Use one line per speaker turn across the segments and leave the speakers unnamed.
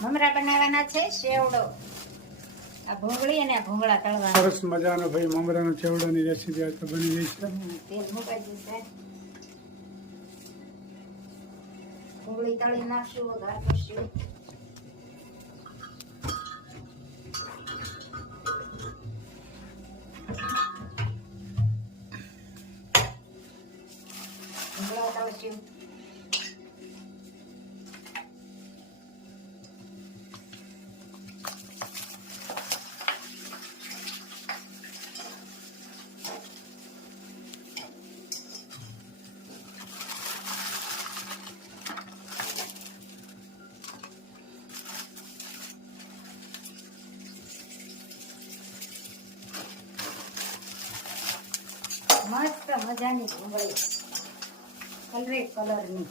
મમરા બનાવવાના છે સેવડો આ ભૂંગળી અને આ ભૂંગળા તળવા
સરસ મજાનો ભાઈ મમરાનો ચેવડાની રેસીપી આજ બની ગઈ છે.
તેલ મુકાઈ દીધું ભૂંગળી તળી નાખશું વઘાર કરશું. ભૂંગળા તળશું મસ્ત મજાની ભૂંગળી કલરે કલરની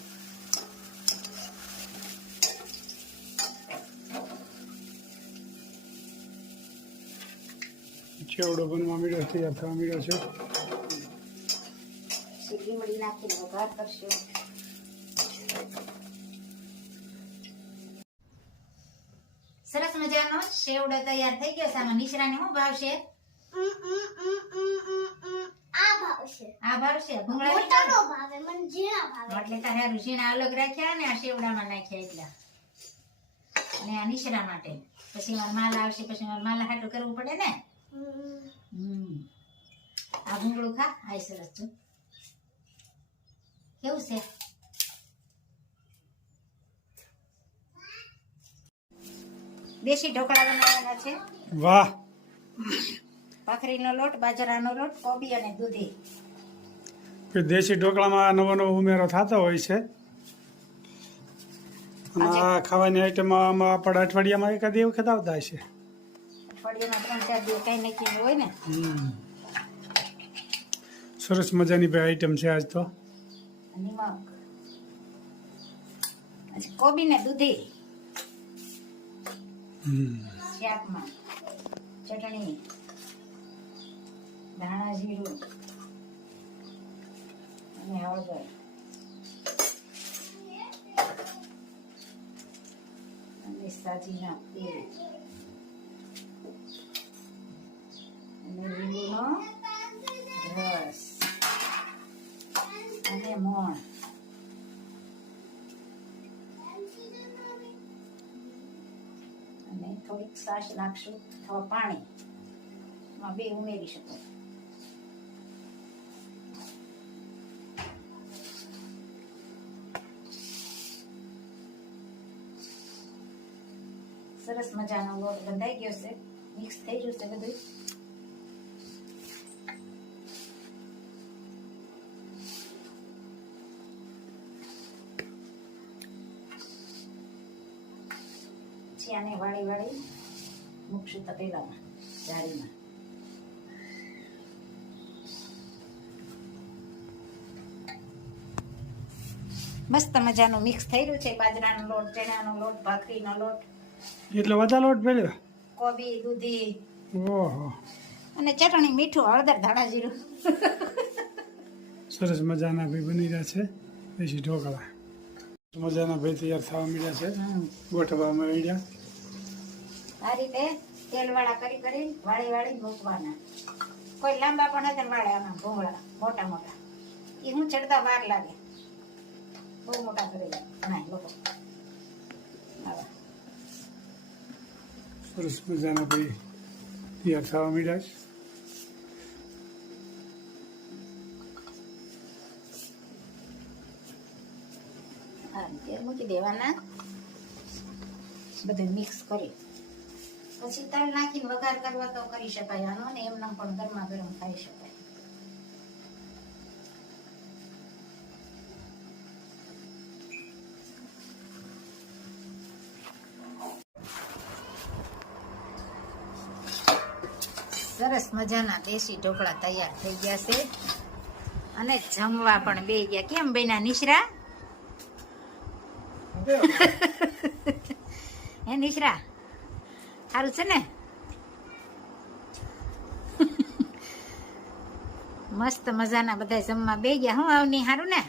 ચેવડો બનવા મળ્યો તૈયાર થવા મળ્યો છે.
લીમડી નાખીને વઘાર કરશું. સરસ મજાનો શેવડો તૈયાર થઈ ગયો છે આમાં નિશરાને શું ભાવશે
ભાવશે
આ ભાવશે ભૂંગળા
મોટા ભાવે મને ઝીણા ભાવે.
એટલે તારે ઋષિના અલગ રાખ્યા ને આ સેવડામાં નાખ્યા એટલા. અને આ નિશરા માટે. પછી મારે માલ આવશે પછી મારે માલ હાટું કરવું પડે ને?
હમ.
હમ આ ભૂંગળું ખા. આય સરસ છું. કેવું છે? દેશી ઢોકળા બનાવવાના છે?
વાહ.
ભાખરીનો લોટ બાજરાનો લોટ કોબી અને દૂધી.
કે દેશી ઢોકળામાં નવો નવો ઉમેરો થતો હોય છે. આ ખાવાની આઈટમમાં આમાં આપણે અઠવાડિયામાં એકાદ એવું વખત આવતા હશે?
અઠવાડિયામાં ત્રણ ચાર દિવસ કઈ નક્કી હોય ને.
સરસ મજાની ભાઈ આઈટમ છે આજ તો.
કોબી ને દૂધી. શાકમાં ચટણી. ધાણા જીરું અને હળદર અને સાજીના તેલ અને લીંબુનો રસ અને મોણ અને થોડીક સાસ નાખશું અથવા પાણી બે ઉમેરી શકો. સરસ મજાનો લોટ બંધાઈ ગયો છે. મિક્સ થઈ ગયું છે બધું પછી આને વાળી વાળી મૂકશું તપેલામાં, જાળીમાં. મસ્ત મજાનું મિક્સ થઈ રહ્યું છે. બાજરાનો લોટ, ચણાનો લોટ, ભાખરીનો લોટ.
એટલે વધારે લોટ ભેળ્યો?
કોબી દૂધી.
ઓહો.
અને ચટણી મીઠું હળદર ધાણા જીરું.
સરસ મજાના ભાઈ બની રહ્યા છે. દેશી ઢોકળા. મજાના ભાઈ તૈયાર થવા મળ્યા છે. ગોઠવવા મળ્યા
આ રીતે તેલવાળા કરી કરી વાળી વાળી મૂકવાના. કોઈ લાંબા પણ હતા વાળે આમાં ભૂંગળા મોટા મોટા. એ હું ચડતા વાર લાગે. બહુ મોટા કરી નાય લોકો આવા.
સરસ મજાના ભાઈ તૈયાર થવા મળ્યા છે
મૂકી દેવાના બધું મિક્સ કરી પછી તલ નાખીને વઘાર કરવા તો કરી શકાય આનો ને એમના પણ ગરમા ગરમ ખાઈ શકાય સરસ મજાના દેશી ઢોકળા તૈયાર થઈ ગયા છે. અને જમવા પણ બે ગયા. કેમ બેના નિશ્રા? હે નિશ્રા? સારું છે ને? મસ્ત મજાના બધા જમવા બે ગયા. હું આવની? સારું ને?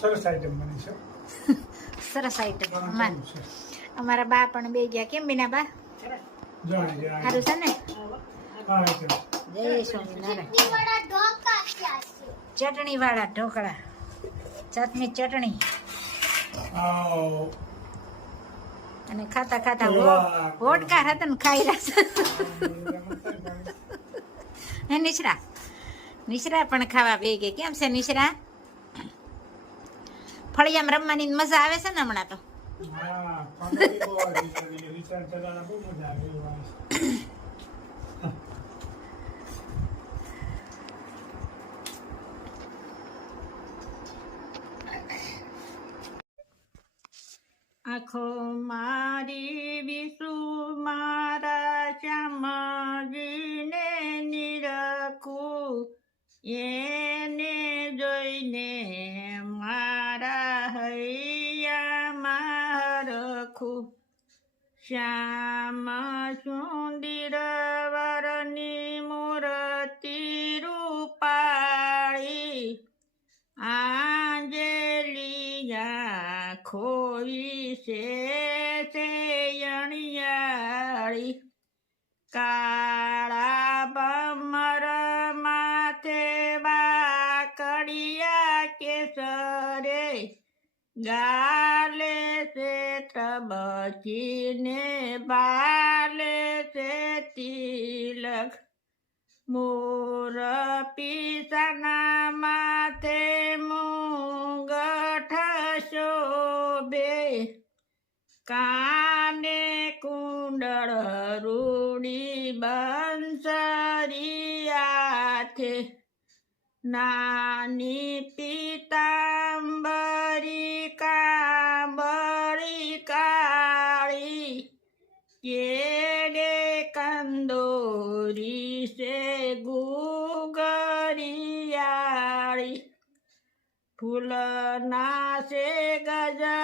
સરસ આઈટમ બની છે.
સરસ આઈટમ અમાર. અમારા બા પણ બે ગયા. કેમ બીના બા? સારું છે ને? જય સ્વામિનારાયણ. ચટણી વાળા ઢોકળા. ચટણી ચટણી. અને ખાતા ખાતા. વોટકા હતા? ને ખાઈ રહ્યા હે નિશ્રા. નિશ્રા પણ ખાવા બે ગઈ કેમ છે નિશ્રા? ફળિયામાં રમવાની મજા આવે છે ને હમણાં તો? આખો મારી વિસુ આંજલિયા ખોઈ છે અણિયાળી કાળા બમર માથે બાકડિયા કેસરે ગાલે છે તબકીને, બાલે છે તિલક. મોર પીસના માથે કાને કુંડળ રૂડી બંસરિયાથે? નાની પિતાંબરી કાંબળી કાળી કેડે કંદોરી સે ગુગરિયાળી? ફૂલના સે ગજરા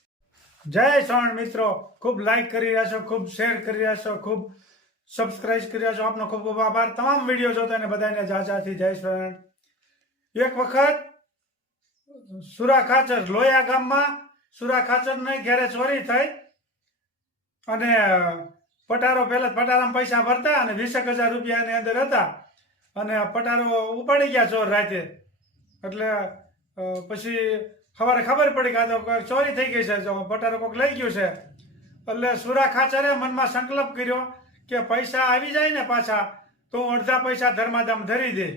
જય શ્રવણ મિત્રો. ખૂબ લાઈક કરી રહ્યા છો, ખૂબ શેર કરી રહ્યા છો, ખૂબ સબસ્ક્રાઇબ કરી રહ્યા છો. આપનો ખૂબ ખૂબ આભાર. તમામ વીડિયો જોતા અને બધાને જાજાથી જય શ્રવણ. એક વખત સુરા ખાચર, લોયા ગામમાં સુરા ખાચરની ઘેરે ચોરી થઈ અને પટારો પહેલા પટારામાં પૈસા ભરતા અને વીસેક હજાર રૂપિયા એની અંદર હતા. અને પટારો ઉપાડી ગયા ચોર રાતે. એટલે પછી સવારે ખબર પડી કે આ તો ચોરી થઈ ગઈ છે, જો પટારો કોક લઈ ગયું છે. એટલે સુરા ખાચરે મનમાં સંકલ્પ કર્યો કે પૈસા આવી જાય ને પાછા, તો હું અડધા પૈસા ધર્માધામ ધરી દે.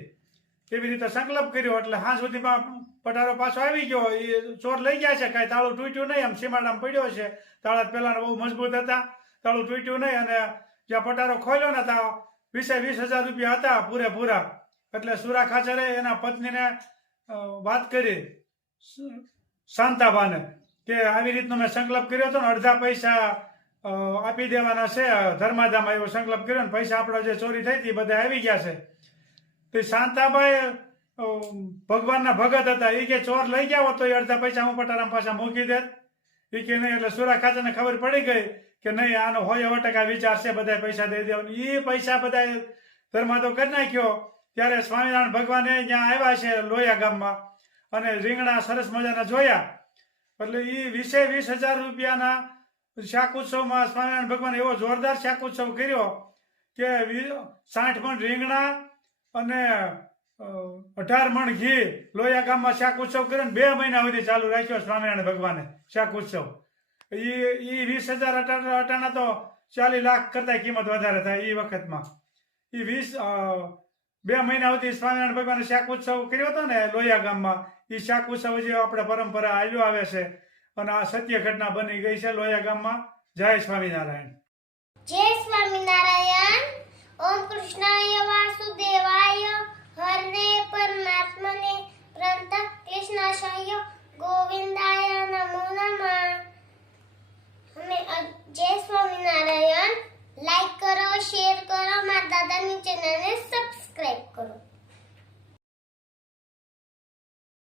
એવી રીતે સંકલ્પ કર્યો, એટલે હા સુધીમાં પટારો પાછો આવી ગયો. એ ચોર લઈ ગયા છે, કાંઈ તાળું તૂટ્યું નહીં, આમ સીમાડામ પડ્યો છે. તાળા પહેલાં બહુ મજબૂત હતા, તાળું તૂટ્યું નહીં, અને જ્યાં પટારો ખોલ્યો ને ત્યાં વીસે વીસ હજાર રૂપિયા હતા, પૂરેપૂરા. એટલે સુરા ખાચરે એના પત્નીને વાત કરી. શાંતાબાને, કે આવી રીતનો મેં સંકલ્પ કર્યો હતો ને, અડધા પૈસા આપી દેવાના છે ધર્માધામાં એવો સંકલ્પ કર્યો ને, પૈસા આપણા જે ચોરી થઈ હતી બધા આવી ગયા છે. તો શાંતાભાઈ ભગવાનના ભગત હતા, એ કે ચોર લઈ ગયા હોત તો એ અડધા પૈસા હું પટારામ પાછા મૂકી દે. એ કે નહીં, એટલે સુરા ખાતાને ખબર પડી ગઈ કે નહીં, આનો હોય એવો ટકા વિચાર છે બધા પૈસા દઈ દેવાનું એ પૈસા બધા ધર્માદો કરી નાખ્યો. ત્યારે સ્વામિનારાયણ ભગવાને ત્યાં આવ્યા છે, લોયા ગામમાં. અને રીંગણા સરસ મજાના જોયા. એટલે એ વીસે વીસ હજાર રૂપિયાના શાક ઉત્સવમાં સ્વામિનારાયણ ભગવાન એવો જોરદાર શાક ઉત્સવ કર્યો કે સાઠ મણ રીંગણા અને અઢાર મણ ઘી લોયા ગામમાં શાક ઉત્સવ કર્યો બે મહિના સુધી ચાલુ રાખ્યો સ્વામિનારાયણ ભગવાને શાક ઉત્સવ એ એ વીસ હજાર અટાણા અટાણા તો ચાલી લાખ કરતા કિંમત વધારે થાય એ વખતમાં. એ વીસ બે મહિના સુધી સ્વામિનારાયણ ભગવાને શાક ઉત્સવ કર્યો હતો ને લોયા ગામમાં એ શાક ઉત્સવ જે આપણે પરંપરા આવ્યો આવે છે. અને આ સત્ય ઘટના બની ગઈ છે લોયા ગામમાં. જય સ્વામિનારાયણ.
જય સ્વામિનારાયણ. ઓમ કૃષ્ણાય